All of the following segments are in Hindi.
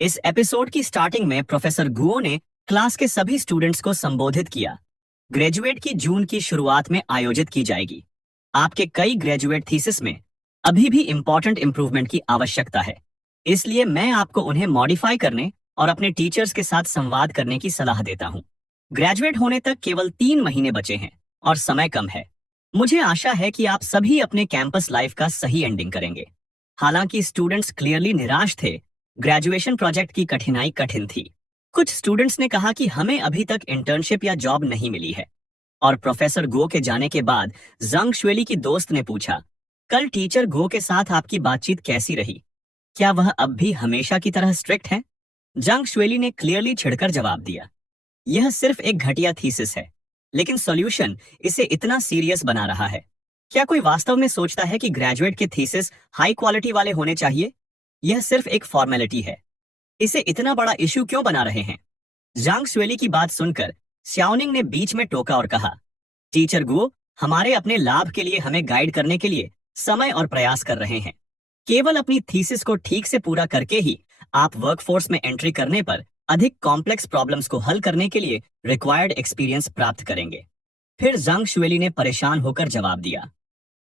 इस एपिसोड की स्टार्टिंग में प्रोफेसर गुओ ने क्लास के सभी स्टूडेंट्स को संबोधित किया। ग्रेजुएट की जून की शुरुआत में आयोजित की जाएगी। आपके कई ग्रेजुएट थीसिस में अभी भी इंपॉर्टेंट इंप्रूवमेंट की आवश्यकता है, इसलिए मैं आपको उन्हें मॉडिफाई करने और अपने टीचर्स के साथ संवाद करने की सलाह देता हूँ। ग्रेजुएट होने तक केवल 3 महीने बचे हैं और समय कम है। मुझे आशा है कि आप सभी अपने कैंपस लाइफ का सही एंडिंग करेंगे। हालांकि स्टूडेंट्स क्लियरली निराश थे। ग्रेजुएशन प्रोजेक्ट की कठिनाई कठिन थी। कुछ स्टूडेंट्स ने कहा कि हमें अभी तक इंटर्नशिप या जॉब नहीं मिली है। और प्रोफेसर गो के जाने के बाद जंग शुएली की दोस्त ने पूछा, कल टीचर गो के साथ आपकी बातचीत कैसी रही? क्या वह अब भी हमेशा की तरह स्ट्रिक्ट है? जंग शुएली ने क्लियरली छिड़कर जवाब दिया, यह सिर्फ एक घटिया थीसिस है, लेकिन सॉल्यूशन इसे इतना सीरियस बना रहा है। क्या कोई वास्तव में सोचता है कि ग्रेजुएट के थीसिस हाई क्वालिटी वाले होने चाहिए? यह सिर्फ एक फॉर्मेलिटी है। इसे इतना बड़ा इशू क्यों बना रहे हैं? जांग शुएली की बात सुनकर श्याओनिंग ने बीच में टोका और कहा, टीचर गुओ, हमारे अपने लाभ के लिए हमें गाइड करने के लिए समय और प्रयास कर रहे हैं। केवल अपनी थीसिस को ठीक से पूरा करके ही आप वर्कफोर्स में एंट्री करने पर अधिक कॉम्प्लेक्स प्रॉब्लम्स को हल करने के लिए रिक्वायर्ड एक्सपीरियंस प्राप्त करेंगे। फिर जांग शुएली ने परेशान होकर जवाब दिया,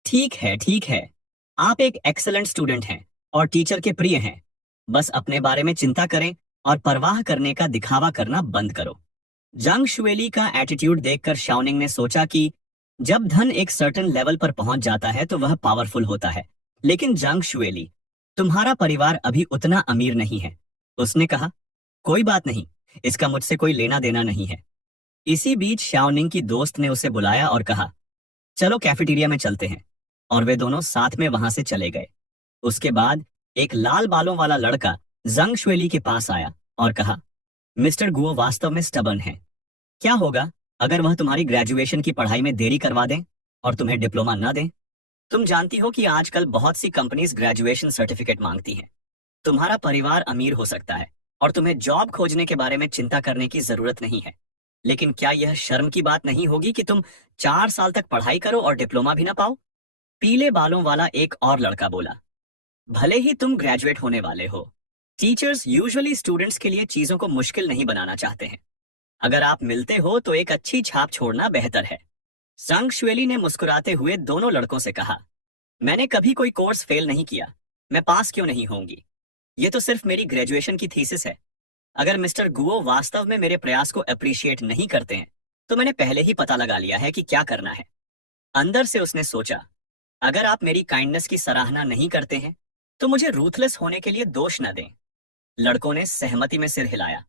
ठीक है ठीक है, आप एक एक्सेलेंट स्टूडेंट हैं और टीचर के प्रिय हैं। बस अपने बारे में चिंता करें और परवाह करने का दिखावा करना बंद करो। जंग शुएली का एटीट्यूड देखकर शाओनिंग ने सोचा कि जब धन एक सर्टेन लेवल पर पहुंच जाता है तो वह पावरफुल होता है। लेकिन जंग शुएली, तुम्हारा परिवार अभी उतना अमीर नहीं है। उसने कहा, कोई बात नहीं, इसका मुझसे कोई लेना देना नहीं है। इसी बीच शाओनिंग की दोस्त ने उसे बुलाया और कहा, चलो कैफेटेरिया में चलते हैं। और वे दोनों साथ में वहां से चले गए। उसके बाद एक लाल बालों वाला लड़का जंग शुएली के पास आया और कहा, मिस्टर गुओ वास्तव में स्टबर्न है। क्या होगा अगर वह तुम्हारी ग्रेजुएशन की पढ़ाई में देरी करवा दें और तुम्हें डिप्लोमा न दें? तुम जानती हो कि आजकल बहुत सी कंपनीज ग्रेजुएशन सर्टिफिकेट मांगती हैं। तुम्हारा परिवार अमीर हो सकता है और तुम्हें जॉब खोजने के बारे में चिंता करने की जरूरत नहीं है। लेकिन क्या यह शर्म की बात नहीं होगी कि तुम 4 साल तक पढ़ाई करो और डिप्लोमा भी ना पाओ? पीले बालों वाला एक और लड़का बोला, भले ही तुम ग्रेजुएट होने वाले हो, टीचर्स यूजुअली स्टूडेंट्स के लिए चीजों को मुश्किल नहीं बनाना चाहते हैं। अगर आप मिलते हो तो एक अच्छी छाप छोड़ना बेहतर है। जंग शुएली ने मुस्कुराते हुए दोनों लड़कों से कहा, मैंने कभी कोई कोर्स फेल नहीं किया, मैं पास क्यों नहीं होंगी? ये तो सिर्फ मेरी ग्रेजुएशन की थीसिस है। अगर मिस्टर गुओ वास्तव में मेरे प्रयास को अप्रिशिएट नहीं करते हैं तो मैंने पहले ही पता लगा लिया है कि क्या करना है। अंदर से उसने सोचा, अगर आप मेरी काइंडनेस की सराहना नहीं करते हैं तो मुझे रूथलेस होने के लिए दोष न दें। लड़कों ने सहमति में सिर हिलाया।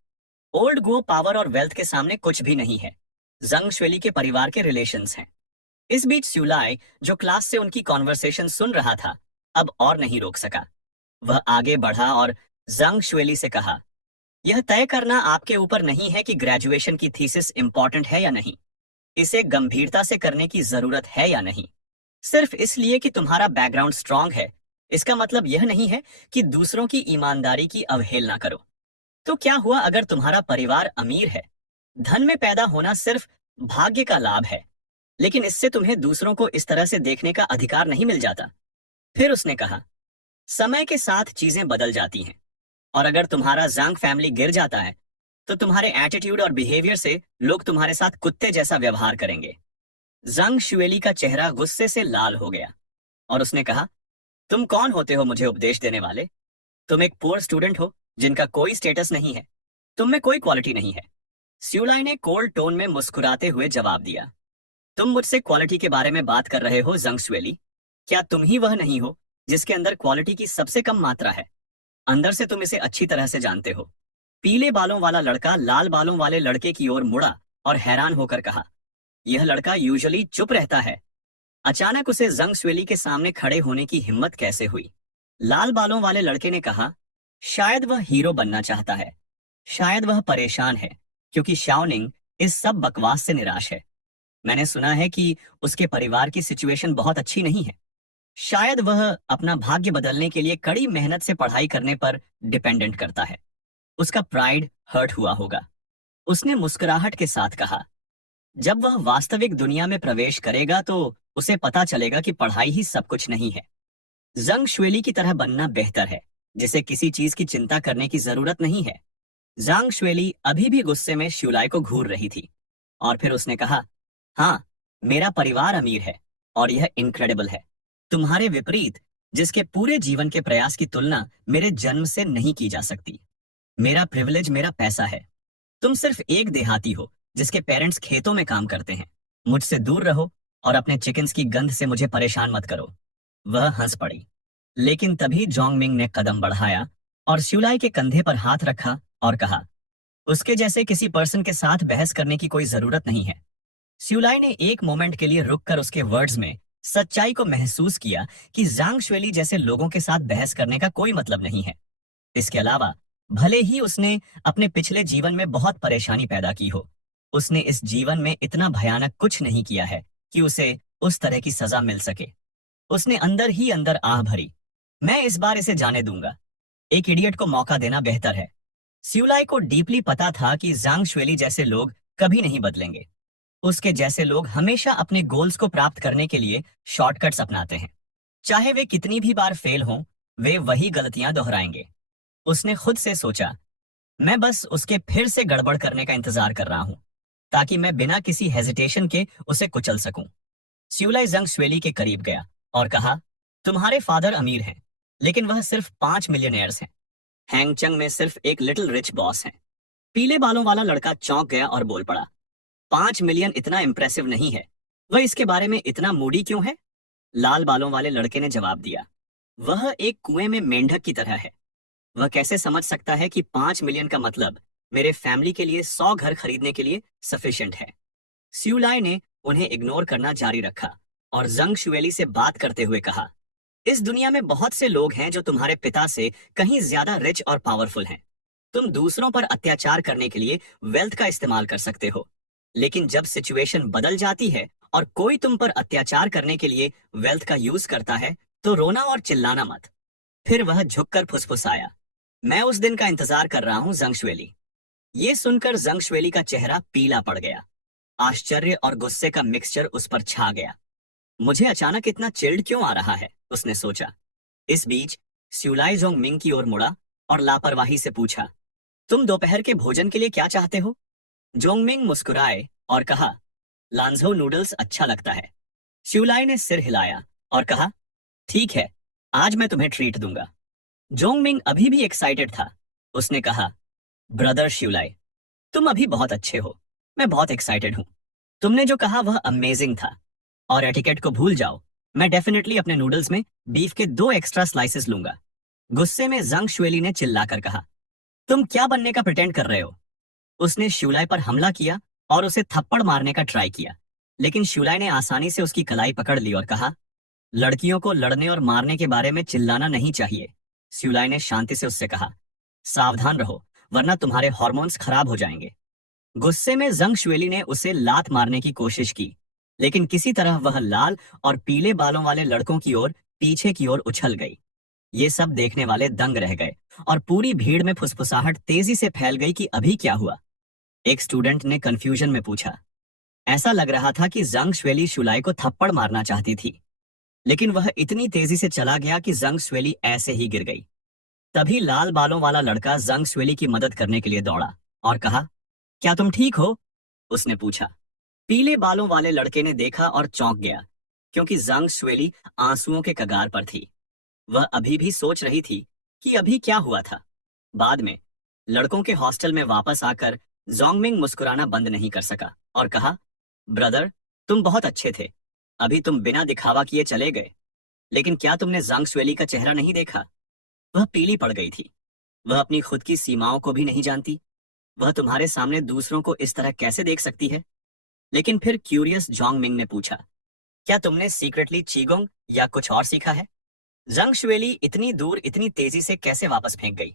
ओल्ड गो पावर और वेल्थ के सामने कुछ भी नहीं है। जंग शुएली के परिवार के रिलेशंस हैं। इस बीच स्यूलाई, जो क्लास से उनकी कॉन्वर्सेशन सुन रहा था, अब और नहीं रोक सका। वह आगे बढ़ा और जंग शुएली से कहा, यह तय करना आपके ऊपर नहीं है कि ग्रेजुएशन की थीसिस इंपॉर्टेंट है या नहीं। इसे गंभीरता से करने की जरूरत है या नहीं। सिर्फ इसलिए कि तुम्हारा बैकग्राउंड स्ट्रांग है, इसका मतलब यह नहीं है कि दूसरों की ईमानदारी की अवहेलना करो। तो क्या हुआ अगर तुम्हारा परिवार अमीर है? धन में पैदा होना सिर्फ भाग्य का लाभ है, लेकिन इससे तुम्हें दूसरों को इस तरह से देखने का अधिकार नहीं मिल जाता। फिर उसने कहा, समय के साथ चीजें बदल जाती हैं और अगर तुम्हारा जांग फैमिली गिर जाता है तो तुम्हारे एटीट्यूड और बिहेवियर से लोग तुम्हारे साथ कुत्ते जैसा व्यवहार करेंगे। जंग शुएली का चेहरा गुस्से से लाल हो गया और उसने कहा, तुम कौन होते हो मुझे उपदेश देने वाले? तुम एक पुअर स्टूडेंट हो जिनका कोई स्टेटस नहीं है। तुम में कोई क्वालिटी नहीं है। स्यूलाई ने कोल्ड टोन में मुस्कुराते हुए जवाब दिया, तुम मुझसे क्वालिटी के बारे में बात कर रहे हो जंग शुएली? क्या तुम ही वह नहीं हो जिसके अंदर क्वालिटी की सबसे कम मात्रा है? अंदर से तुम इसे अच्छी तरह से जानते हो। पीले बालों वाला लड़का लाल बालों वाले लड़के की ओर मुड़ा और हैरान होकर कहा, यह लड़का यूजुअली चुप रहता है। अचानक उसे जंग शुएली के सामने खड़े होने की हिम्मत कैसे हुई? लाल बालों वाले लड़के ने कहा, शायद वह हीरो बनना चाहता है। शायद वह परेशान है क्योंकि शाओनिंग इस सब बकवास से निराश है। मैंने सुना है कि उसके परिवार की सिचुएशन बहुत अच्छी नहीं है। शायद वह अपना भाग्य बदलने के लिए कड़ी मेहनत से पढ़ाई करने पर डिपेंडेंट करता है। उसका प्राइड हर्ट हुआ होगा। उसने मुस्कुराहट के साथ कहा, जब वह वास्तविक दुनिया में प्रवेश करेगा तो उसे पता चलेगा कि पढ़ाई ही सब कुछ नहीं है। जंग शुएली की तरह बनना बेहतर है, जिसे किसी चीज की चिंता करने की जरूरत नहीं है। जांग श्वेली अभी भी गुस्से में शिवलाई को घूर रही थी और फिर उसने कहा, हाँ, मेरा परिवार अमीर है और यह इनक्रेडिबल है। तुम्हारे विपरीत, जिसके पूरे जीवन के प्रयास की तुलना मेरे जन्म से नहीं की जा सकती। मेरा प्रिविलेज मेरा पैसा है। तुम सिर्फ एक देहाती हो जिसके पेरेंट्स खेतों में काम करते हैं। मुझसे दूर रहो और अपने चिकन्स की गंध से मुझे परेशान मत करो। वह हंस पड़ी, लेकिन तभी जोंगमिंग ने कदम बढ़ाया और शिवलाई के कंधे पर हाथ रखा और कहा, उसके जैसे किसी पर्सन के साथ बहस करने की कोई जरूरत नहीं है। शिवलाई ने एक मोमेंट के लिए रुककर उसके वर्ड्स में सच्चाई को महसूस किया कि जांग श्वेली जैसे लोगों के साथ बहस करने का कोई मतलब नहीं है। इसके अलावा, भले ही उसने अपने पिछले जीवन में बहुत परेशानी पैदा की हो, उसने इस जीवन में इतना भयानक कुछ नहीं किया है कि उसे उस तरह की सजा मिल सके। उसने अंदर ही अंदर आह भरी, मैं इस बार इसे जाने दूंगा। एक इडियट को मौका देना बेहतर है। सिउलाई को डीपली पता था कि जांग श्वेली जैसे लोग कभी नहीं बदलेंगे। उसके जैसे लोग हमेशा अपने गोल्स को प्राप्त करने के लिए शॉर्टकट्स अपनाते हैं। चाहे वे कितनी भी बार फेल हों, वे वही गलतियां दोहराएंगे। उसने खुद से सोचा, मैं बस उसके फिर से गड़बड़ करने का इंतजार कर रहा हूं, ताकि मैं बिना किसी हेजिटेशन के उसे कुचल सकूं। सिउलाई जंग श्वेली के करीब गया और कहा, तुम्हारे फादर अमीर हैं, लेकिन वह सिर्फ 5 मिलियनेयर्स हैं। हैंगचंग में सिर्फ एक लिटिल रिच बॉस है। पीले बालों वाला लड़का चौंक गया और बोल पड़ा, 5 मिलियन इतना इंप्रेसिव नहीं है। वह इसके बारे में इतना मूडी क्यों है? लाल बालों वाले लड़के ने जवाब दिया, वह एक कुएं में मेंढक की तरह है। वह कैसे समझ सकता है कि 5 मिलियन का मतलब मेरे फैमिली के लिए 100 घर खरीदने के लिए सफिशिएंट है। सिउलाई ने उन्हें इग्नोर करना जारी रखा और जंग शुएली से बात करते हुए कहा, इस दुनिया में बहुत से लोग हैं जो तुम्हारे पिता से कहीं ज्यादा रिच और पावरफुल हैं। तुम दूसरों पर अत्याचार करने के लिए वेल्थ का इस्तेमाल कर सकते हो, लेकिन जब सिचुएशन बदल जाती है और कोई तुम पर अत्याचार करने के लिए वेल्थ का यूज करता है, तो रोना और चिल्लाना मत। फिर वह झुककर फुसफुसाया, मैं उस दिन का इंतजार कर रहा हूं जंगश्वेली। ये सुनकर जंगश्वेली का चेहरा पीला पड़ गया। आश्चर्य और गुस्से का मिक्सचर उस पर छा गया। मुझे अचानक इतना चिल्ड क्यों आ रहा है, उसने सोचा। इस बीच स्यूलाई जोंगमिंग की ओर मुड़ा और लापरवाही से पूछा, तुम दोपहर के भोजन के लिए क्या चाहते हो? जोंगमिंग मुस्कुराए और कहा, लांझो नूडल्स अच्छा लगता है। स्यूलाई ने सिर हिलाया और कहा, ठीक है, आज मैं तुम्हें ट्रीट दूंगा। जोंगमिंग अभी भी एक्साइटेड था। उसने कहा, ब्रदर शिवलाई, तुम अभी बहुत अच्छे हो। मैं बहुत एक्साइटेड हूं। तुमने जो कहा वह अमेजिंग था। और एटिकेट को भूल जाओ, मैं डेफिनेटली अपने नूडल्स में बीफ के 2 एक्स्ट्रा स्लाइसेस लूंगा। गुस्से में जंग शुएली ने चिल्लाकर कहा, तुम क्या बनने का प्रिटेंड कर रहे हो? उसने शिवलाई पर हमला किया और उसे थप्पड़ मारने का ट्राई किया, लेकिन शिवलाई ने आसानी से उसकी कलाई पकड़ ली और कहा, लड़कियों को लड़ने और मारने के बारे में चिल्लाना नहीं चाहिए। शिवलाई ने शांति से उससे कहा, सावधान रहो, वरना तुम्हारे हार्मोन्स खराब हो जाएंगे। गुस्से में जंग शुएली ने उसे लात मारने की कोशिश की, लेकिन किसी तरह वह लाल और पीले बालों वाले लड़कों की ओर पीछे की ओर उछल गई। ये सब देखने वाले दंग रह गए और पूरी भीड़ में फुसफुसाहट तेजी से फैल गई कि अभी क्या हुआ। एक स्टूडेंट ने कंफ्यूजन में पूछा। ऐसा लग रहा था कि जंग श्वेली शुलाई को थप्पड़ मारना चाहती थी, लेकिन वह इतनी तेजी से चला गया कि जंग श्वेली ऐसे ही गिर गई। तभी लाल बालों वाला लड़का जंग श्वेली की मदद करने के लिए दौड़ा और कहा, क्या तुम ठीक हो? उसने पूछा। पीले बालों वाले लड़के ने देखा और चौंक गया, क्योंकि जंग श्वेली आंसुओं के कगार पर थी। वह अभी भी सोच रही थी कि अभी क्या हुआ था। बाद में लड़कों के हॉस्टल में वापस आकर जोंगमिंग मुस्कुराना बंद नहीं कर सका और कहा, ब्रदर, तुम बहुत अच्छे थे। अभी तुम बिना दिखावा किए चले गए, लेकिन क्या तुमने जंग श्वेली का चेहरा नहीं देखा? वह पीली पड़ गई थी। वह अपनी खुद की सीमाओं को भी नहीं जानती। वह तुम्हारे सामने दूसरों को इस तरह कैसे देख सकती है? लेकिन फिर क्यूरियस जोंगमिंग ने पूछा, क्या तुमने सीक्रेटली चीगोंग या कुछ और सीखा है? जंग श्वेली इतनी दूर इतनी तेजी से कैसे वापस फेंक गई?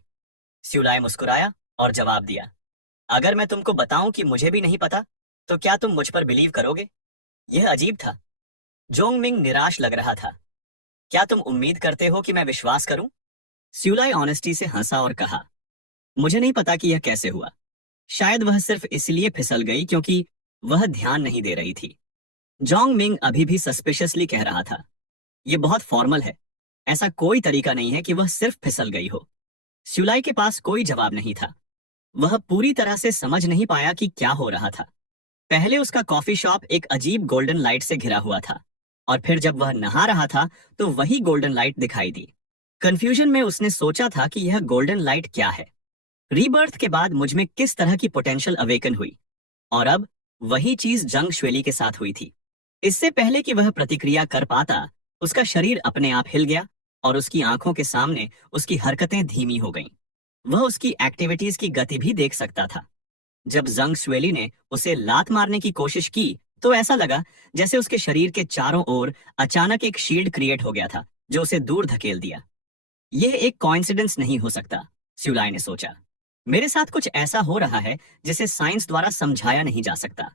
स्यूलाई मुस्कुराया और जवाब दिया, अगर मैं तुमको बताऊं कि मुझे भी नहीं पता, तो क्या तुम मुझ पर बिलीव करोगे? यह अजीब था। जोंगमिंग निराश लग रहा था। क्या तुम उम्मीद करते हो कि मैं विश्वास करूं? स्यूलाई ऑनेस्टी से हंसा और कहा, मुझे नहीं पता कि यह कैसे हुआ। शायद वह सिर्फ इसलिए फिसल गई क्योंकि वह ध्यान नहीं दे रही थी। जोंगमिंग अभी भी सस्पिशियसली कह रहा था, यह बहुत फॉर्मल है। ऐसा कोई तरीका नहीं है कि वह सिर्फ फिसल गई हो। स्यूलाई के पास कोई जवाब नहीं था। वह पूरी तरह से समझ नहीं पाया कि क्या हो रहा था। पहले उसका कॉफी शॉप एक अजीब गोल्डन लाइट से घिरा हुआ था, और फिर जब वह नहा रहा था तो वही गोल्डन लाइट दिखाई दी। कंफ्यूजन में उसने सोचा था कि यह गोल्डन लाइट क्या है। रीबर्थ के बाद मुझ में किस तरह की पोटेंशियल अवेकन हुई, और अब वही चीज जंग श्वेली के साथ हुई थी। इससे पहले कि वह प्रतिक्रिया कर पाता, उसका शरीर अपने आप हिल गया और उसकी आंखों के सामने उसकी हरकतें धीमी हो गईं। वह उसकी एक्टिविटीज की गति भी देख सकता था। जब जंग श्वेली ने उसे लात मारने की कोशिश की तो ऐसा लगा जैसे उसके शरीर के चारों ओर अचानक एक शील्ड क्रिएट हो गया था जो उसे दूर धकेल दिया। यह एक कॉइंसिडेंस नहीं हो सकता, स्यूलाई ने सोचा। मेरे साथ कुछ ऐसा हो रहा है जिसे साइंस द्वारा समझाया नहीं जा सकता।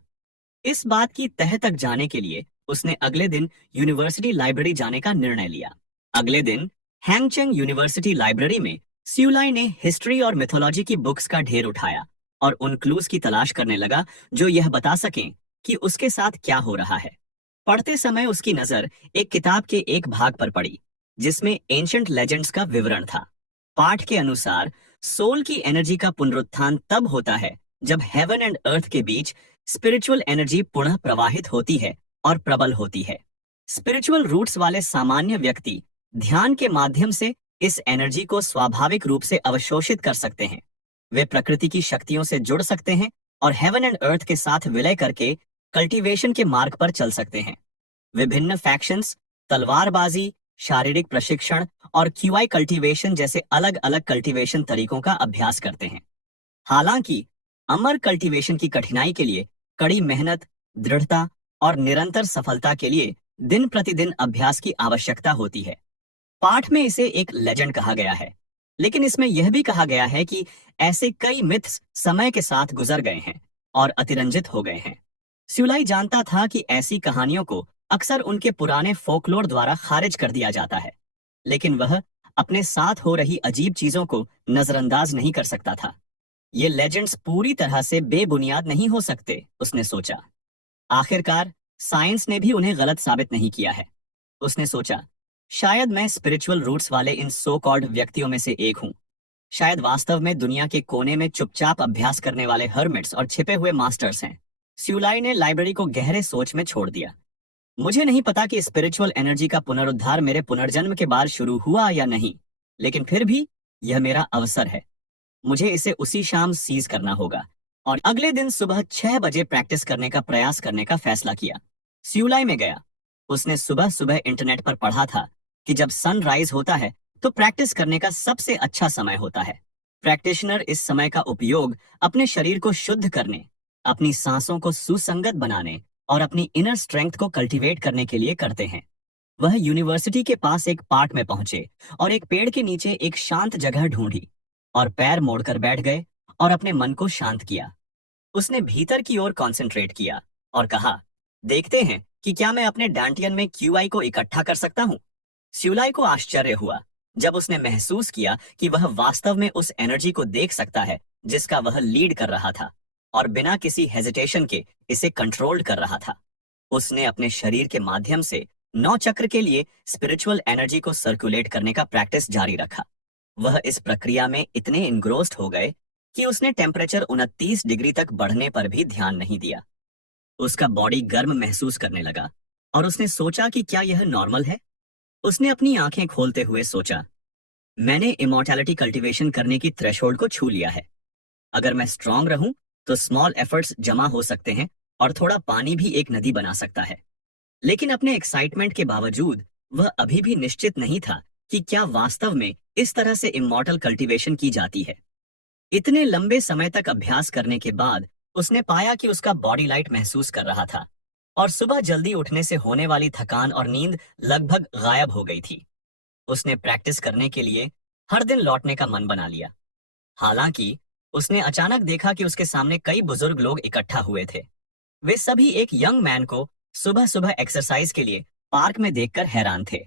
इस बात की तह तक जाने के लिए उसने अगले दिन यूनिवर्सिटी लाइब्रेरी जाने का निर्णय लिया। अगले दिन हैंगचेंग यूनिवर्सिटी लाइब्रेरी में स्यूलाई ने हिस्ट्री और मिथोलॉजी की बुक्स का ढेर उठाया और उन क्लूज की तलाश करने लगा जो यह बता सकें कि उसके साथ क्या हो रहा है। पढ़ते समय उसकी नजर एक किताब के एक भाग पर पड़ी जिसमें एंशंट लेजेंड्स का विवरण था। पाठ के अनुसार सोल की एनर्जी का पुनरुत्थान तब होता है जब हेवन एंड अर्थ के बीच स्पिरिचुअल एनर्जी पुनः प्रवाहित होती है और प्रबल होती है। स्पिरिचुअल रूट्स वाले सामान्य व्यक्ति ध्यान के माध्यम से इस एनर्जी को स्वाभाविक रूप से अवशोषित कर सकते हैं। वे प्रकृति की शक्तियों से जुड़ सकते हैं और हेवन एंड अर्थ के साथ विलय करके कल्टीवेशन के मार्ग पर चल सकते हैं। विभिन्न फैक्शंस, तलवारबाजी, शारीरिक प्रशिक्षण और क्यूआई कल्टीवेशन जैसे अलग अलग कल्टीवेशन तरीकों का अभ्यास करते हैं। हालांकि अमर कल्टीवेशन की कठिनाई के लिए कड़ी मेहनत, दृढ़ता और निरंतर सफलता के लिए दिन प्रतिदिन अभ्यास की आवश्यकता होती है। पाठ में इसे एक लेजेंड कहा गया है, लेकिन इसमें यह भी कहा गया है कि ऐसे कई मिथ्स समय के साथ गुजर गए हैं और अतिरंजित हो गए हैं। स्यूलाई जानता था कि ऐसी कहानियों को अक्सर उनके पुराने फोकलोर द्वारा खारिज कर दिया जाता है, लेकिन वह अपने साथ हो रही अजीब चीजों को नजरअंदाज नहीं कर सकता था। ये लेजेंड्स पूरी तरह से बेबुनियाद नहीं हो सकते, उसने सोचा। आखिरकार साइंस ने भी उन्हें गलत साबित नहीं किया है। उसने सोचा, शायद मैं स्पिरिचुअल रूट्स वाले इन सो कॉल्ड व्यक्तियों में से एक हूं। शायद वास्तव में दुनिया के कोने में चुपचाप अभ्यास करने वाले हर्मिट्स और छिपे हुए मास्टर्स हैं। स्यूलाई ने लाइब्रेरी को गहरे सोच में छोड़ दिया। मुझे नहीं पता कि स्पिरिचुअल एनर्जी का पुनरुद्धार मेरे पुनर्जन्म के बाद शुरू हुआ या नहीं, लेकिन फिर भी यह मेरा अवसर है। मुझे इसे उसी शाम सीज करना होगा। और अगले दिन सुबह 6 बजे प्रैक्टिस करने का प्रयास करने का फैसला किया। स्यूलाई में गया। उसने सुबह सुबह इंटरनेट पर पढ़ा था कि जब सनराइज होता है तो प्रैक्टिस करने का सबसे अच्छा समय होता है। प्रैक्टिशनर इस समय का उपयोग अपने शरीर को शुद्ध करने, अपनी सांसों को सुसंगत बनाने और अपनी इनर स्ट्रेंथ को कल्टीवेट करने के लिए करते हैं। वह यूनिवर्सिटी के पास एक पार्क में पहुंचे और एक पेड़ के नीचे एक शांत जगह ढूंढी और पैर मोड़कर बैठ गए और अपने मन को शांत किया। उसने भीतर की ओर कंसंट्रेट किया और कहा, देखते हैं कि क्या मैं अपने डांटियन में क्यूआई को इकट्ठा कर सकता हूं। स्यूलाई को आश्चर्य हुआ जब उसने महसूस किया कि वह वास्तव में उस एनर्जी को देख सकता है जिसका वह लीड कर रहा था और बिना किसी हेजिटेशन के इसे कंट्रोल्ड कर रहा था। उसने अपने शरीर के माध्यम से 9 चक्र के लिए स्पिरिचुअल एनर्जी को सर्कुलेट करने का प्रैक्टिस जारी रखा। वह इस प्रक्रिया में इतने इनग्रोस्ड हो गए कि उसने टेम्परेचर 29 डिग्री तक बढ़ने पर भी ध्यान नहीं दिया। उसका बॉडी गर्म महसूस करने लगा और उसने सोचा कि क्या यह नॉर्मल है। उसने अपनी आंखें खोलते हुए सोचा, मैंने इमॉर्टैलिटी कल्टीवेशन करने की थ्रेशोल्ड को छू लिया है। अगर मैं स्ट्रांग रहूं तो स्मॉल एफर्ट्स जमा हो सकते हैं और थोड़ा पानी भी एक नदी बना सकता है। लेकिन अपने एक्साइटमेंट के बावजूद वह अभी भी निश्चित नहीं था कि क्या वास्तव में इस तरह से इमॉर्टल कल्टीवेशन की जाती है। इतने लंबे समय तक अभ्यास करने के बाद उसने पाया कि उसका बॉडी लाइट महसूस कर रहा था और सुबह जल्दी उठने से होने वाली थकान और नींद लगभग गायब हो गई थी। उसने प्रैक्टिस करने के लिए हर दिन लौटने का मन बना लिया। हालांकि उसने अचानक देखा कि उसके सामने कई बुजुर्ग लोग इकट्ठा हुए थे। वे सभी एक यंग मैन को सुबह सुबह एक्सरसाइज के लिए पार्क में देखकर हैरान थे।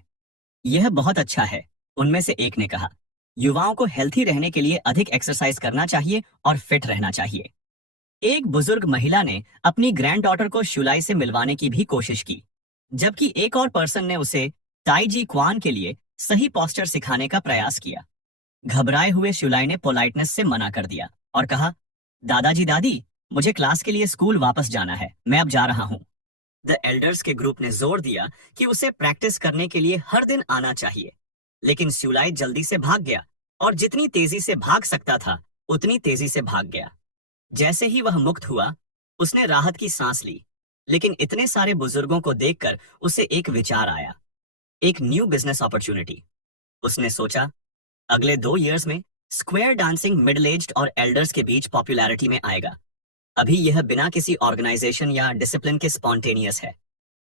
यह बहुत अच्छा है, उनमें से एक ने कहा। युवाओं को हेल्थी रहने के लिए अधिक एक्सरसाइज करना चाहिए और फिट रहना चाहिए। एक बुजुर्ग महिला ने अपनी ग्रैंड डॉटर को शुलाई से मिलवाने की भी कोशिश की, जबकि एक और पर्सन ने उसे ताई जी क्वान के लिए सही पोस्चर सिखाने का प्रयास किया। घबराए हुए शिवलाई ने पोलाइटनेस से मना कर दिया और कहा, दादाजी दादी, मुझे क्लास के लिए स्कूल वापस जाना है, मैं अब जा रहा हूँ। द एल्डर्स के ग्रुप ने जोर दिया कि उसे प्रैक्टिस करने के लिए हर दिन आना चाहिए, लेकिन शिवलाई जल्दी से भाग गया और जितनी तेजी से भाग सकता था उतनी तेजी से भाग गया। जैसे ही वह मुक्त हुआ, उसने राहत की सांस ली, लेकिन इतने सारे बुजुर्गों को देखकर उसे एक विचार आया, एक न्यू बिजनेस अपॉर्चुनिटी। उसने सोचा, अगले 2 इयर्स में स्क्वायर डांसिंग मिडिल एज्ड और एल्डर्स के बीच पॉपुलैरिटी में आएगा। अभी यह बिना किसी ऑर्गेनाइजेशन या डिसिप्लिन के स्पॉन्टेनियस है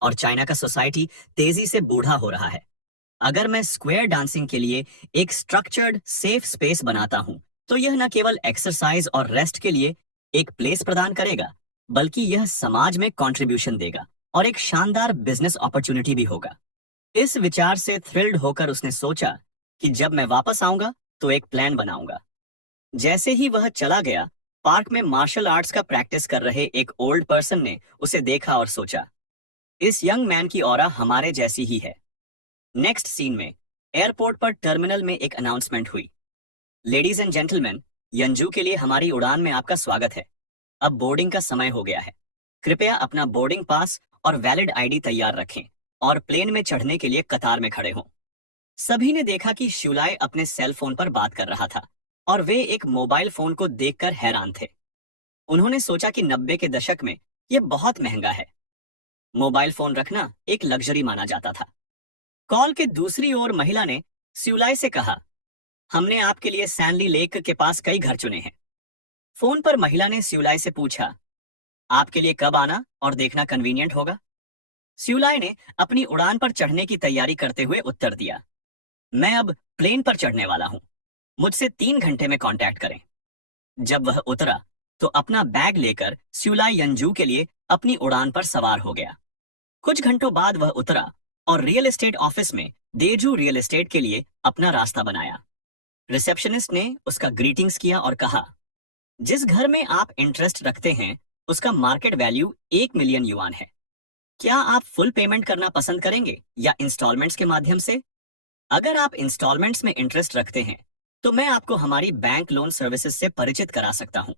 और चाइना का सोसाइटी तेजी से बूढ़ा हो रहा है। अगर मैं स्क्वायर डांसिंग के लिए एक स्ट्रक्चर्ड सेफ स्पेस बनाता हूं, तो यह न केवल एक्सरसाइज और रेस्ट के लिए एक प्लेस प्रदान करेगा, बल्कि यह समाज में कंट्रीब्यूशन देगा और एक शानदार बिजनेस अपॉर्चुनिटी भी होगा। इस विचार से थ्रिल्ड होकर उसने सोचा कि जब मैं वापस आऊंगा तो एक प्लान बनाऊंगा। जैसे ही वह चला गया, पार्क में मार्शल आर्ट्स का प्रैक्टिस कर रहे एक ओल्ड पर्सन ने उसे देखा और सोचा, इस यंग मैन की ऑरा हमारे जैसी ही है। नेक्स्ट सीन में एयरपोर्ट पर टर्मिनल में एक अनाउंसमेंट हुई, लेडीज एंड जेंटलमैन, यंजू के लिए हमारी उड़ान में आपका स्वागत है। अब बोर्डिंग का समय हो गया है। कृपया अपना बोर्डिंग पास और वैलिड आईडी तैयार रखें और प्लेन में चढ़ने के लिए कतार में खड़े हों। सभी ने देखा कि शिवलाई अपने सेल फोन पर बात कर रहा था और वे एक मोबाइल फोन को देखकर हैरान थे। उन्होंने सोचा कि 90 के दशक में यह बहुत महंगा है। मोबाइल फोन रखना एक लग्जरी माना जाता था। कॉल के दूसरी ओर महिला ने शिवलाई से कहा, हमने आपके लिए सैनली लेक के पास कई घर चुने हैं। फोन पर महिला ने शिवलाई से पूछा, आपके लिए कब आना और देखना कन्वीनियंट होगा? शिवलाई ने अपनी उड़ान पर चढ़ने की तैयारी करते हुए उत्तर दिया, मैं अब प्लेन पर चढ़ने वाला हूं, मुझसे 3 घंटे में कांटेक्ट करें। जब वह उतरा तो अपना बैग लेकर शिवलाई यंजू के लिए अपनी उड़ान पर सवार हो गया। कुछ घंटों बाद वह उतरा और रियल एस्टेट ऑफिस में देजू रियल एस्टेट के लिए अपना रास्ता बनाया। रिसेप्शनिस्ट ने उसका ग्रीटिंग्स किया और कहा, जिस घर में आप इंटरेस्ट रखते हैं उसका मार्केट वैल्यू 1 मिलियन युआन है। क्या आप फुल पेमेंट करना पसंद करेंगे या इंस्टॉलमेंट्स के माध्यम से? अगर आप इंस्टॉलमेंट्स में इंटरेस्ट रखते हैं तो मैं आपको हमारी बैंक लोन सर्विसेज से परिचित करा सकता हूं।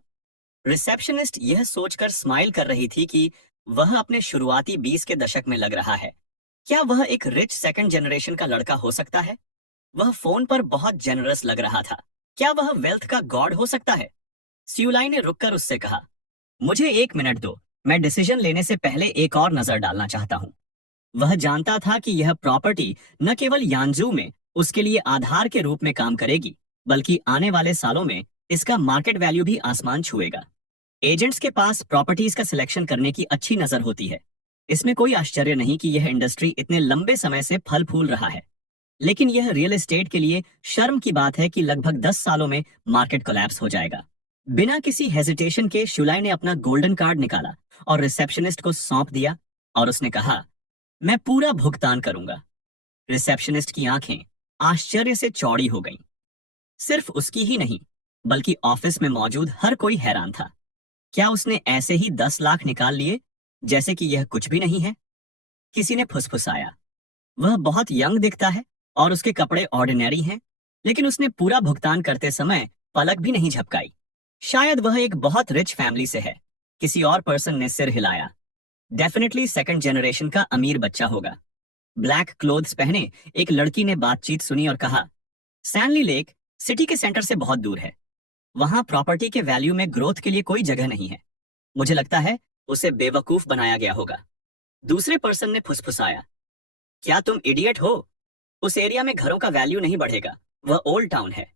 रिसेप्शनिस्ट यह सोचकर स्माइल कर रही थी कि वह अपने शुरुआती 20 के दशक में लग रहा है। क्या वह एक रिच सेकंड जनरेशन का लड़का हो सकता है? वह फोन पर बहुत जेनरस लग रहा था। क्या वह वेल्थ का गॉड हो सकता है? शिवलाई ने रुककर उससे कहा, मुझे 1 मिनट दो, मैं डिसीजन लेने से पहले एक और नजर डालना चाहता हूं। वह जानता था कि यह प्रॉपर्टी न केवल यांजू में उसके लिए आधार के रूप में काम करेगी, बल्कि आने वाले सालों में इसका मार्केट वैल्यू भी आसमान छुएगा। एजेंट्स के पास प्रॉपर्टीज का सिलेक्शन करने की अच्छी नजर होती है। इसमें कोई आश्चर्य नहीं कि यह इंडस्ट्री इतने लंबे समय से फल फूल रहा है। लेकिन यह रियल एस्टेट के लिए शर्म की बात है कि लगभग 10 सालों में मार्केट कोलैप्स हो जाएगा। बिना किसी हेजिटेशन के शिवलाई ने अपना गोल्डन कार्ड निकाला और रिसेप्शनिस्ट को सौंप दिया और उसने कहा, मैं पूरा भुगतान करूंगा। रिसेप्शनिस्ट की आंखें आश्चर्य से चौड़ी हो गईं। सिर्फ उसकी ही नहीं, बल्कि ऑफिस में मौजूद हर कोई हैरान था। क्या उसने ऐसे ही 10 लाख निकाल लिए, जैसे कि यह कुछ भी नहीं है? किसी ने फुसफुसाया, वह बहुत यंग दिखता है और उसके कपड़े ऑर्डिनरी हैं, लेकिन उसने पूरा भुगतान करते समय पलक भी नहीं झपकाई। शायद वह एक बहुत रिच फैमिली से है। किसी और पर्सन ने सिर हिलाया, डेफिनेटली सेकंड जनरेशन का अमीर बच्चा होगा। ब्लैक क्लोथ्स पहने एक लड़की ने बातचीत सुनी और कहा, सैनली लेक सिटी के सेंटर से बहुत दूर है। वहां प्रॉपर्टी के वैल्यू में ग्रोथ के लिए कोई जगह नहीं है। मुझे लगता है उसे बेवकूफ बनाया गया होगा। दूसरे पर्सन ने फुसफुसाया, क्या तुम इडियट हो? उस एरिया में घरों का वैल्यू नहीं बढ़ेगा, वह ओल्ड टाउन है।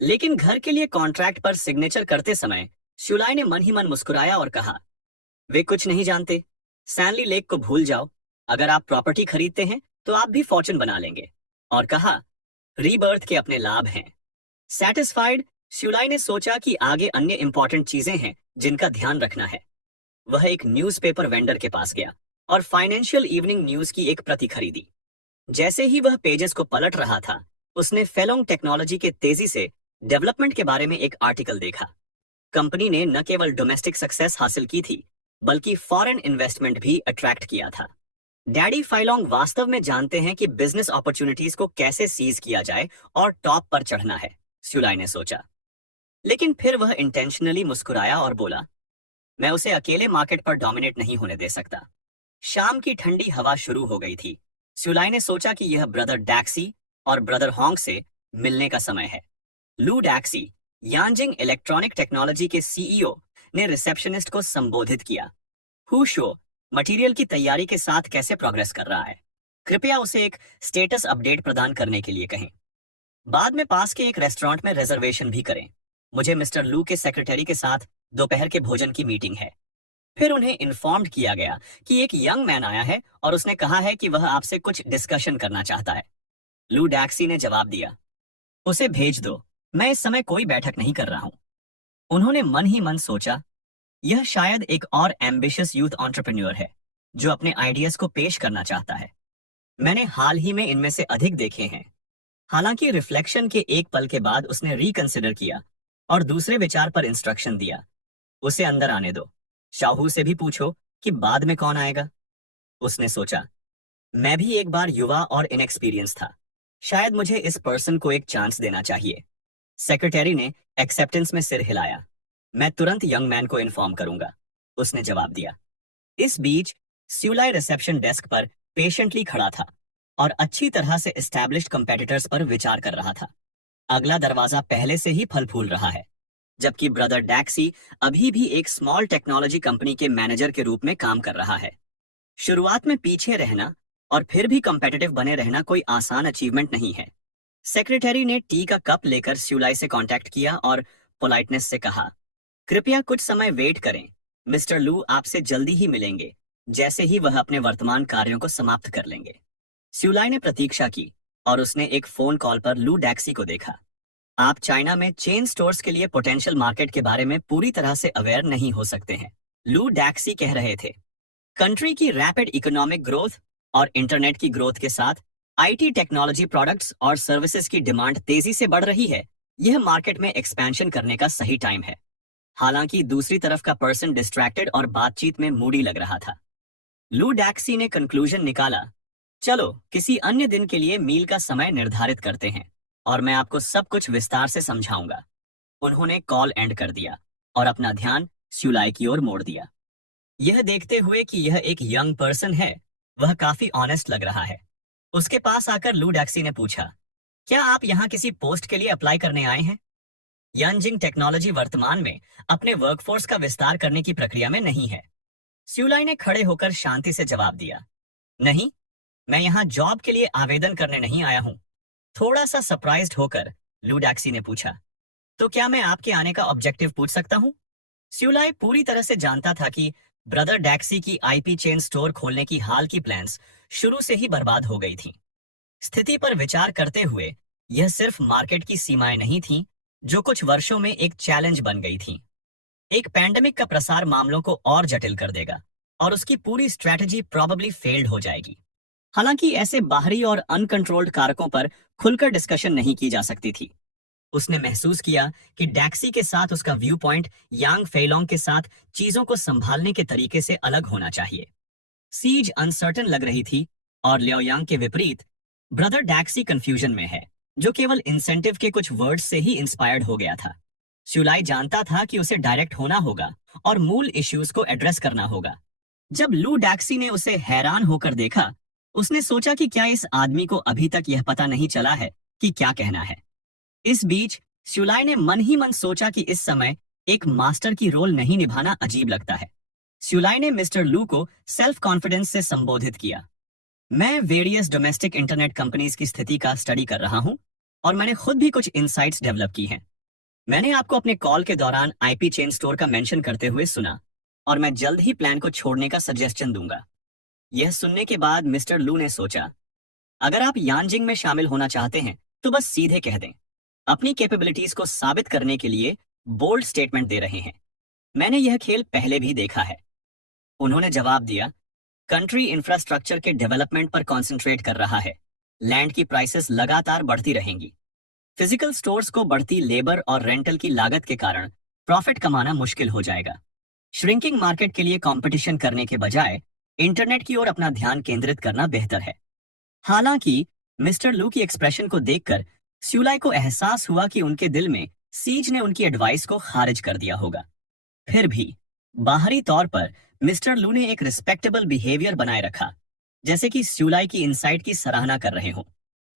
लेकिन घर के लिए कॉन्ट्रैक्ट पर सिग्नेचर करते समय शिवलाई ने मन ही मन मुस्कुराया और कहा, वे कुछ नहीं जानते। सैनली लेक को भूल जाओ। अगर आप प्रॉपर्टी खरीदते हैं तो आप भी फॉर्चून बना लेंगे। और कहा, रीबर्थ के अपने लाभ हैं। सैटिस्फाइड, शिवलाई ने सोचा कि आगे अन्य इंपॉर्टेंट चीजें हैं जिनका ध्यान रखना है। वह एक न्यूज़पेपर वेंडर के पास गया और फाइनेंशियल इवनिंग न्यूज की एक प्रति खरीदी। जैसे ही वह पेजेस को पलट रहा था, उसने फेलोंग टेक्नोलॉजी के तेजी से डेवलपमेंट के बारे में एक आर्टिकल देखा। कंपनी ने न केवल डोमेस्टिक सक्सेस हासिल की थी, बल्कि फॉरेन इन्वेस्टमेंट भी अट्रैक्ट किया था। डैडी फाइलोंग वास्तव में जानते हैं कि बिजनेस अपॉर्चुनिटीज को कैसे सीज किया जाए और टॉप पर चढ़ना है। स्यूलाई ने सोचा, लेकिन फिर वह इंटेंशनली मुस्कुराया और बोला, मैं उसे अकेले मार्केट पर डोमिनेट नहीं होने दे सकता। शाम की ठंडी हवा शुरू हो गई थी। स्यूलाई ने सोचा कि यह ब्रदर डैक्सी और ब्रदर होंग से मिलने का समय है। लू डैक्सी, यांजिंग इलेक्ट्रॉनिक टेक्नोलॉजी के सीईओ, ने रिसेप्शनिस्ट को संबोधित किया। हु शो मटेरियल की तैयारी के साथ कैसे प्रोग्रेस कर रहा है? कृपया उसे एक स्टेटस अपडेट प्रदान करने के लिए कहें। बाद में पास के एक रेस्टोरेंट में रिजर्वेशन भी करें। मुझे मिस्टर लू के सेक्रेटरी के साथ दोपहर के भोजन की मीटिंग है। फिर उन्हें इन्फॉर्म्ड किया गया कि एक यंग मैन आया है और उसने कहा है कि वह आपसे कुछ डिस्कशन करना चाहता है। लू डैक्सी ने जवाब दिया, उसे भेज दो, मैं इस समय कोई बैठक नहीं कर रहा हूं। उन्होंने मन ही मन सोचा, यह शायद एक और एम्बिशियस यूथ एंटरप्रेन्योर है जो अपने आइडियाज को पेश करना चाहता है। मैंने हाल ही में इनमें से अधिक देखे हैं। हालांकि रिफ्लेक्शन के एक पल के बाद उसने रिकंसिडर किया और दूसरे विचार पर इंस्ट्रक्शन दिया, उसे अंदर आने दो। शाहू से भी पूछो कि बाद में कौन आएगा। उसने सोचा, मैं भी एक बार युवा और इनएक्सपीरियंस था, शायद मुझे इस पर्सन को एक चांस देना चाहिए। सेक्रेटरी ने एक्सेप्टेंस में सिर हिलाया। मैं तुरंत यंग मैन को इन्फॉर्म करूंगा, उसने जवाब दिया। इस बीच स्यूलाई रिसेप्शन डेस्क पर पेशेंटली खड़ा था और अच्छी तरह से एस्टैब्लिश्ड कंपेटिटर्स पर विचार कर रहा था। अगला दरवाजा पहले से ही फल फूल रहा है, जबकि ब्रदर डैक्सी अभी भी एक स्मॉल टेक्नोलॉजी कंपनी के मैनेजर के रूप में काम कर रहा है। शुरुआत में पीछे रहना और फिर भी कंपेटिटिव बने रहना कोई आसान अचीवमेंट नहीं है। सेक्रेटरी ने टी का कप लेकर स्यूलाई से कांटेक्ट किया और पोलाइटनेस से कहा, कृपया कुछ समय वेट करें, मिस्टर लू आपसे जल्दी ही मिलेंगे, जैसे ही वह अपने वर्तमान कार्यों को समाप्त कर लेंगे। स्यूलाई ने प्रतीक्षा की और उसने एक फोन कॉल पर लू डैक्सी को देखा। आप चाइना में चेन स्टोर्स के लिए पोटेंशियल मार्केट के बारे में पूरी तरह से अवेयर नहीं हो सकते हैं, लू डैक्सी कह रहे थे। कंट्री की रैपिड इकोनॉमिक ग्रोथ और इंटरनेट की ग्रोथ के साथ आईटी टेक्नोलॉजी प्रोडक्ट्स और सर्विसेज की डिमांड तेजी से बढ़ रही है। यह मार्केट में एक्सपेंशन करने का सही टाइम है। हालांकि दूसरी तरफ का पर्सन डिस्ट्रैक्टेड और बातचीत में मूडी लग रहा था। लू डैक्सी ने कंक्लूजन निकाला, चलो किसी अन्य दिन के लिए मील का समय निर्धारित करते हैं और मैं आपको सब कुछ विस्तार से समझाऊंगा। उन्होंने कॉल एंड कर दिया और अपना ध्यान स्यूलाई की ओर मोड़ दिया। यह देखते हुए कि यह एक यंग पर्सन है, वह काफी ऑनेस्ट लग रहा है। उसके पास आकर लू डैक्सी ने पूछा, क्या आप यहाँ किसी पोस्ट के लिए अप्लाई करने आए हैं? यांजिंग टेक्नोलॉजी वर्तमान में अपने वर्कफोर्स का विस्तार करने की प्रक्रिया में नहीं है। स्यूलाई ने खड़े होकर शांति से जवाब दिया, नहीं, मैं यहाँ जॉब के लिए आवेदन करने नहीं आया हूँ। थोड़ा सा सरप्राइज्ड होकर लू डैक्सी ने पूछा, तो क्या मैं आपके आने का ऑब्जेक्टिव पूछ सकता हूँ? स्यूलाई पूरी तरह से जानता था कि ब्रदर डैक्सी की आईपी चेन स्टोर खोलने की हाल की प्लान्स शुरू से ही बर्बाद हो गई थी। स्थिति पर विचार करते हुए यह सिर्फ मार्केट की सीमाएं नहीं थीं, जो कुछ वर्षों में एक चैलेंज बन गई थी। एक पैंडेमिक का प्रसार मामलों को और जटिल कर देगा और उसकी पूरी स्ट्रैटेजी प्रॉबेबली फेल्ड हो जाएगी। हालांकि ऐसे बाहरी और अनकंट्रोल्ड कारकों पर खुलकर डिस्कशन नहीं की जा सकती थी। उसने महसूस किया कि डैक्सी के साथ उसका व्यू पॉइंट यांग फेलोंग के साथ चीजों को संभालने के तरीके से अलग होना चाहिए। सीज अनसर्टन लग रही थी और लियो यांग के विपरीत ब्रदर डैक्सी कंफ्यूजन में है, जो केवल इंसेंटिव के कुछ वर्ड्स से ही इंस्पायर्ड हो गया था। स्यूलाई जानता था कि उसे डायरेक्ट होना होगा और मूल इश्यूज को एड्रेस करना होगा। जब लू डैक्सी ने उसे हैरान होकर देखा, उसने सोचा कि क्या इस आदमी को अभी तक यह पता नहीं चला है कि क्या कहना है। इस बीच स्यूलाई ने मन ही मन सोचा कि इस समय एक मास्टर की रोल नहीं निभाना अजीब लगता है। स्यूलाई ने मिस्टर लू को सेल्फ कॉन्फिडेंस से संबोधित किया, मैं वेरियस डोमेस्टिक इंटरनेट कंपनीज की स्थिति का स्टडी कर रहा हूं और मैंने खुद भी कुछ इनसाइट्स डेवलप की हैं। मैंने आपको अपने कॉल के दौरान आईपी चेन स्टोर का मेंशन करते हुए सुना और मैं जल्द ही प्लान को छोड़ने का सजेशन दूंगा। यह सुनने के बाद मिस्टर लू ने सोचा, अगर आप यांजिंग में शामिल होना चाहते हैं तो बस सीधे कह दें। अपनी कैपेबिलिटीज को साबित करने के लिए बोल्ड स्टेटमेंट दे रहे हैं। मैंने यह खेल पहले भी देखा है। उन्होंने जवाब दिया, कंट्री इंफ्रास्ट्रक्चर के डेवलपमेंट पर कॉन्सेंट्रेट कर रहा है। लैंड की प्राइसेस लगातार बढ़ती रहेंगी। फिजिकल स्टोर्स को बढ़ती लेबर और रेंटल की लागत के कारण प्रॉफिट कमाना मुश्किल हो जाएगा। श्रिंकिंग मार्केट के लिए कंपटीशन करने के बजाय इंटरनेट की ओर अपना ध्यान केंद्रित करना बेहतर है। हालांकि मिस्टर लू की एक्सप्रेशन को देखकर स्यूलाई को एहसास हुआ कि उनके दिल में सीज ने उनकी एडवाइस को खारिज कर दिया होगा। फिर भी बाहरी तौर पर मिस्टर लू ने एक रिस्पेक्टेबल बिहेवियर बनाए रखा, जैसे कि स्यूलाई की इनसाइट की सराहना कर रहे हों।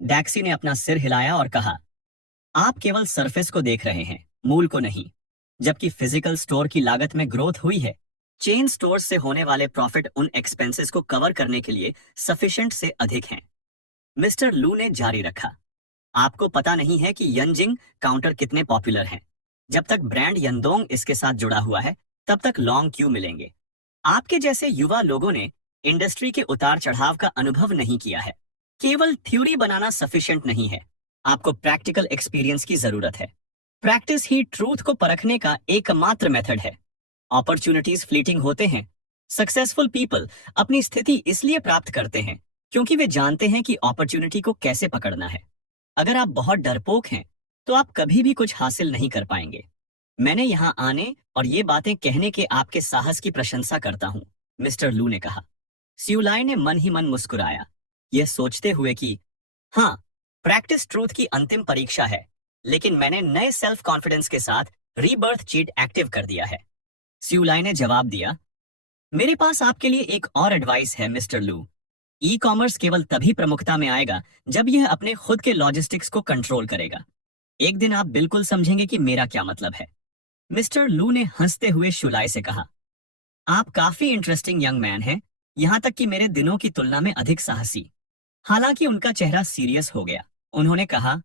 डैक्सी ने अपना सिर हिलाया और कहा, आप केवल सरफेस को देख रहे हैं, मूल को नहीं। जबकि फिजिकल स्टोर की लागत में ग्रोथ हुई है, चेन स्टोर से होने वाले प्रॉफिट उन एक्सपेंसेस को कवर करने के लिए सफिशिएंट से अधिक हैं। मिस्टर लू ने जारी रखा, आपको पता नहीं है कि यंजिंग काउंटर कितने पॉपुलर हैं। जब तक ब्रांड यंदोंग इसके साथ जुड़ा हुआ है, तब तक लॉन्ग क्यू मिलेंगे। आपके जैसे युवा लोगों ने इंडस्ट्री के उतार चढ़ाव का अनुभव नहीं किया है। केवल थ्योरी बनाना सफिशिएंट नहीं है, आपको प्रैक्टिकल एक्सपीरियंस की जरूरत है। प्रैक्टिस ही ट्रूथ को परखने का एकमात्र मेथड है। अपॉर्चुनिटीज फ्लीटिंग होते हैं। सक्सेसफुल पीपल अपनी स्थिति इसलिए प्राप्त करते हैं क्योंकि वे जानते हैं कि अपॉर्चुनिटी को कैसे पकड़ना है। अगर आप बहुत डरपोक हैं, तो आप कभी भी कुछ हासिल नहीं कर पाएंगे। मैंने यहां आने और ये बातें कहने के आपके साहस की प्रशंसा करता हूं, मिस्टर लू ने कहा। स्यूलाई ने मन ही मन मुस्कुराया, यह सोचते हुए कि हाँ, प्रैक्टिस ट्रूथ की अंतिम परीक्षा है, लेकिन मैंने नए सेल्फ कॉन्फिडेंस के साथ रीबर्थ चीट एक्टिव कर दिया है। स्यूलाई ने जवाब दिया, मेरे पास आपके लिए एक और एडवाइस है मिस्टर लू। ई कॉमर्स केवल तभी प्रमुखता में आएगा जब यह अपने खुद के लॉजिस्टिक्स को कंट्रोल करेगा। एक दिन आप बिल्कुल समझेंगे कि मेरा क्या मतलब है। मिस्टर लू ने हंसते हुए शुलाई से कहा, आप काफी इंटरेस्टिंग यंग मैन हैं, यहां तक कि मेरे दिनों की तुलना में अधिक साहसी। हालांकि उनका चेहरा सीरियस हो गया। उन्होंने कहा,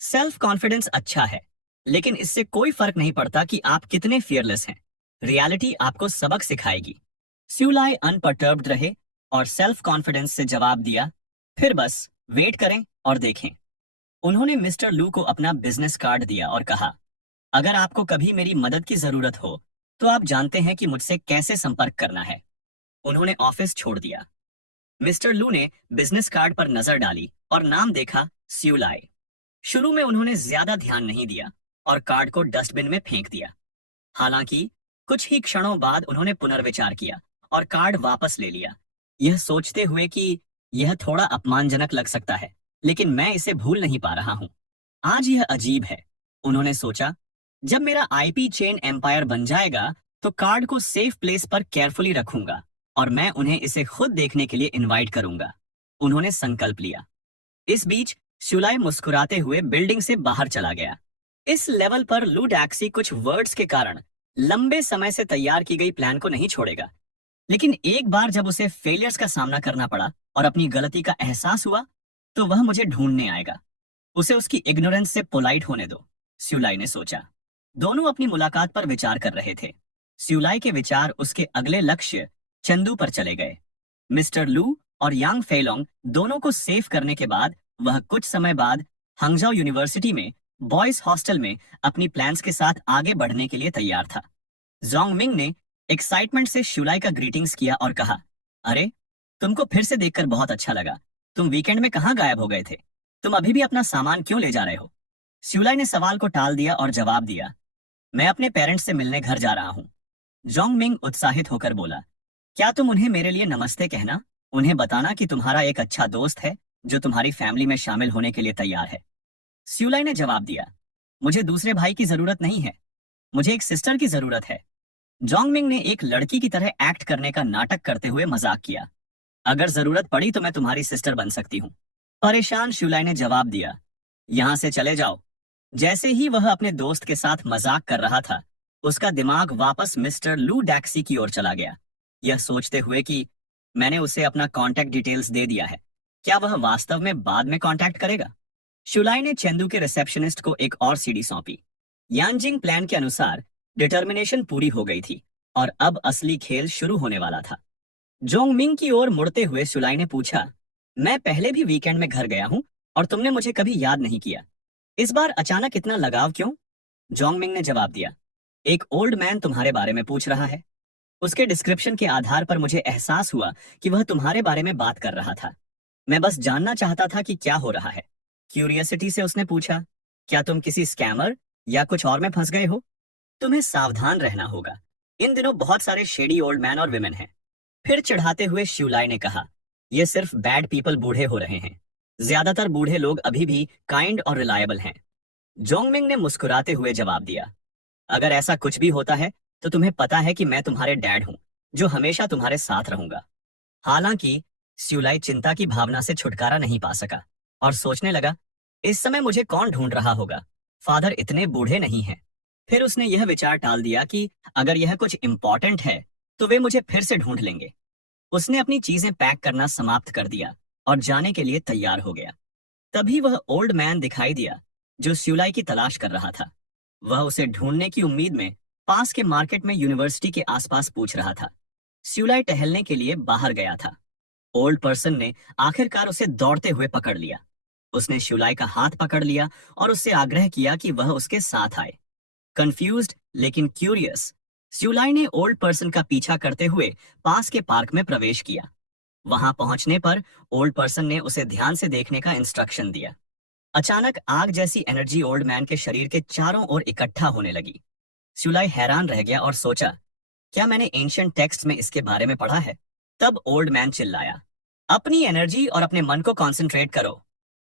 सेल्फ कॉन्फिडेंस अच्छा है, लेकिन इससे कोई फर्क नहीं पड़ता कि आप कितने फियरलेस हैं। रियलिटी आपको सबक सिखाएगी। स्यूलाई अनपर्टर्ब्ड रहे और सेल्फ कॉन्फिडेंस से जवाब दिया, फिर बस वेट करें और देखें। उन्होंने मिस्टर लू को अपना बिजनेस कार्ड दिया और कहा, अगर आपको कभी मेरी मदद की जरूरत हो, तो आप जानते हैं कि मुझसे कैसे संपर्क करना है। उन्होंने ऑफिस छोड़ दिया। मिस्टर लू ने बिजनेस कार्ड पर नजर डाली और नाम देखा, स्यूलाई। शुरू में उन्होंने ज्यादा ध्यान नहीं दिया और कार्ड को डस्टबिन में फेंक दिया। हालांकि कुछ ही क्षणों बाद उन्होंने पुनर्विचार किया और कार्ड वापस ले लिया, यह सोचते हुए कि यह थोड़ा अपमानजनक लग सकता है, लेकिन मैं इसे भूल नहीं पा रहा हूं। आज यह अजीब है, उन्होंने सोचा। जब मेरा आईपी चेन एम्पायर बन जाएगा, तो कार्ड को सेफ प्लेस पर केयरफुली रखूंगा और मैं उन्हें इसे खुद देखने के लिए इनवाइट करूंगा। उन्होंने संकल्प लिया। इस बीच शुलाई मुस्कुराते हुए बिल्डिंग से बाहर चला गया। इस लेवल पर लू डैक्सी कुछ वर्ड्स के कारण लंबे समय से तैयार की गई प्लान को नहीं छोड़ेगा, लेकिन एक बार जब उसे फेलियर्स का सामना करना पड़ा और अपनी गलती का एहसास हुआ, तो वह मुझे ढूंढने आएगा। उसे उसकी इग्नोरेंस से पोलाइट होने दो, स्यूलाई ने सोचा। दोनों अपनी मुलाकात पर विचार कर रहे थे। स्यूलाई के विचार उसके अगले लक्ष्य चंदू पर चले गए। मिस्टर लू और यांग फेलोंग दोनों को सेफ करने के बाद वह कुछ समय बाद हांगझाओ यूनिवर्सिटी में बॉयज हॉस्टल में अपनी प्लान्स के साथ आगे बढ़ने के लिए तैयार था। जोंगमिंग ने एक्साइटमेंट से शुलाई का ग्रीटिंग्स किया और कहा, अरे, तुमको फिर से देखकर बहुत अच्छा लगा। तुम वीकेंड में कहाँ गायब हो गए थे? तुम अभी भी अपना सामान क्यों ले जा रहे हो? शुलाई ने सवाल को टाल दिया और जवाब दिया, मैं अपने पेरेंट्स से मिलने घर जा रहा हूँ। जोंगमिंग उत्साहित होकर बोला, क्या तुम उन्हें मेरे लिए नमस्ते कहना? उन्हें बताना कि तुम्हारा एक अच्छा दोस्त है जो तुम्हारी फैमिली में शामिल होने के लिए तैयार है। स्यूलाई ने जवाब दिया, मुझे दूसरे भाई की जरूरत नहीं है, मुझे एक सिस्टर की जरूरत है। जोंगमिंग ने एक लड़की की तरह एक्ट करने का नाटक करते हुए मजाक किया, अगर जरूरत पड़ी तो मैं तुम्हारी सिस्टर बन सकती हूँ। परेशान शुलाई ने जवाब दिया, यहां से चले जाओ। जैसे ही वह अपने दोस्त के साथ मजाक कर रहा था, उसका दिमाग वापस मिस्टर लू डैक्सी की ओर चला गया, यह सोचते हुए कि मैंने उसे अपना कांटेक्ट डिटेल्स दे दिया है, क्या वह वास्तव में बाद में कांटेक्ट करेगा? शुलाई ने चंदू के रिसेप्शनिस्ट को एक और सीडी सौंपी। यांजिंग प्लान के अनुसार डिटर्मिनेशन पूरी हो गई थी और अब असली खेल शुरू होने वाला था। जोंगमिंग की ओर मुड़ते हुए शुलाई ने पूछा, मैं पहले भी वीकेंड में घर गया हूं और तुमने मुझे कभी याद नहीं किया, इस बार अचानक इतना लगाव क्यों? जोंगमिंग ने जवाब दिया, एक ओल्ड मैन तुम्हारे बारे में पूछ रहा है। उसके डिस्क्रिप्शन के आधार पर मुझे एहसास हुआ कि वह तुम्हारे बारे में बात कर रहा था। मैं बस जानना चाहता था कि क्या हो रहा है। क्यूरियसिटी से उसने पूछा, क्या तुम किसी स्कैमर या कुछ और में फंस गए हो? तुम्हें सावधान रहना होगा, इन दिनों बहुत सारे शेडी ओल्ड मैन और विमेन हैं। फिर चिढ़ाते हुए श्यूलाई ने कहा, ये सिर्फ बैड पीपल बूढ़े हो रहे हैं। ज्यादातर बूढ़े लोग अभी भी काइंड और रिलायबल हैं। जोंगमिंग ने मुस्कुराते हुए जवाब दिया, अगर ऐसा कुछ भी होता है तो तुम्हें पता है कि मैं तुम्हारे डैड हूं, जो हमेशा तुम्हारे साथ रहूंगा। हालांकि स्यूलाई चिंता की भावना से छुटकारा नहीं पा सका और सोचने लगा, इस समय मुझे कौन ढूंढ रहा होगा, फादर इतने बूढ़े नहीं हैं। फिर उसने यह विचार टाल दिया कि अगर यह कुछ इम्पोर्टेंट है तो वे मुझे फिर से ढूंढ लेंगे। उसने अपनी चीजें पैक करना समाप्त कर दिया और जाने के लिए तैयार हो गया। तभी वह ओल्ड मैन दिखाई दिया, जो स्यूलाई की तलाश कर रहा था। वह उसे ढूंढने की उम्मीद में पास के मार्केट में यूनिवर्सिटी के आसपास पूछ रहा था। स्यूलाई टहलने के लिए बाहर गया था। ओल्ड पर्सन ने आखिरकार उसे दौड़ते हुए पकड़ लिया। उसने श्यूलाई का हाथ पकड़ लिया और उससे आग्रह किया कि वह उसके साथ आए। कंफ्यूज्ड लेकिन क्यूरियस, स्यूलाई ने ओल्ड पर्सन का पीछा करते हुए पास के पार्क में प्रवेश किया। वहां पहुंचने पर ओल्ड पर्सन ने उसे ध्यान से देखने का इंस्ट्रक्शन दिया। अचानक आग जैसी एनर्जी ओल्ड मैन के शरीर के चारों ओर इकट्ठा होने लगी। स्यूलाई हैरान रह गया और सोचा, क्या मैंने एंशिएंट टेक्स्ट में इसके बारे में पढ़ा है? तब ओल्ड मैन चिल्लाया, अपनी एनर्जी और अपने मन को कंसंट्रेट करो।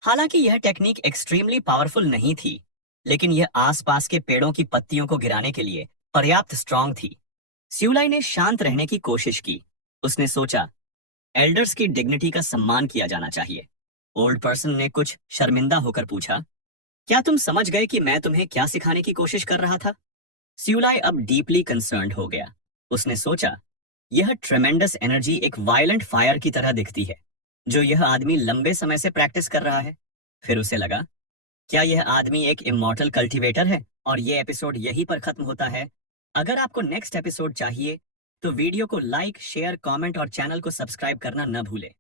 हालांकि यह टेक्निक एक्सट्रीमली पावरफुल नहीं थी, लेकिन यह आसपास के पेड़ों की पत्तियों को गिराने के लिए पर्याप्त स्ट्रांग थी। स्यूलाई ने शांत रहने की कोशिश की। उसने सोचा, एल्डर्स की डिग्निटी का सम्मान किया जाना चाहिए। ओल्ड पर्सन ने कुछ शर्मिंदा होकर पूछा, क्या तुम समझ गए कि मैं तुम्हें क्या सिखाने की कोशिश कर रहा था? स्यूलाई अब डीपली कंसर्न्ड हो गया। उसने सोचा, यह ट्रेमेंडस एनर्जी एक वायलेंट फायर की तरह दिखती है, जो यह आदमी लंबे समय से प्रैक्टिस कर रहा है। फिर उसे लगा, क्या यह आदमी एक इमॉर्टल कल्टीवेटर है? और ये एपिसोड यहीं पर खत्म होता है। अगर आपको नेक्स्ट एपिसोड चाहिए तो वीडियो को लाइक, शेयर, कमेंट और चैनल को सब्सक्राइब करना न भूलें।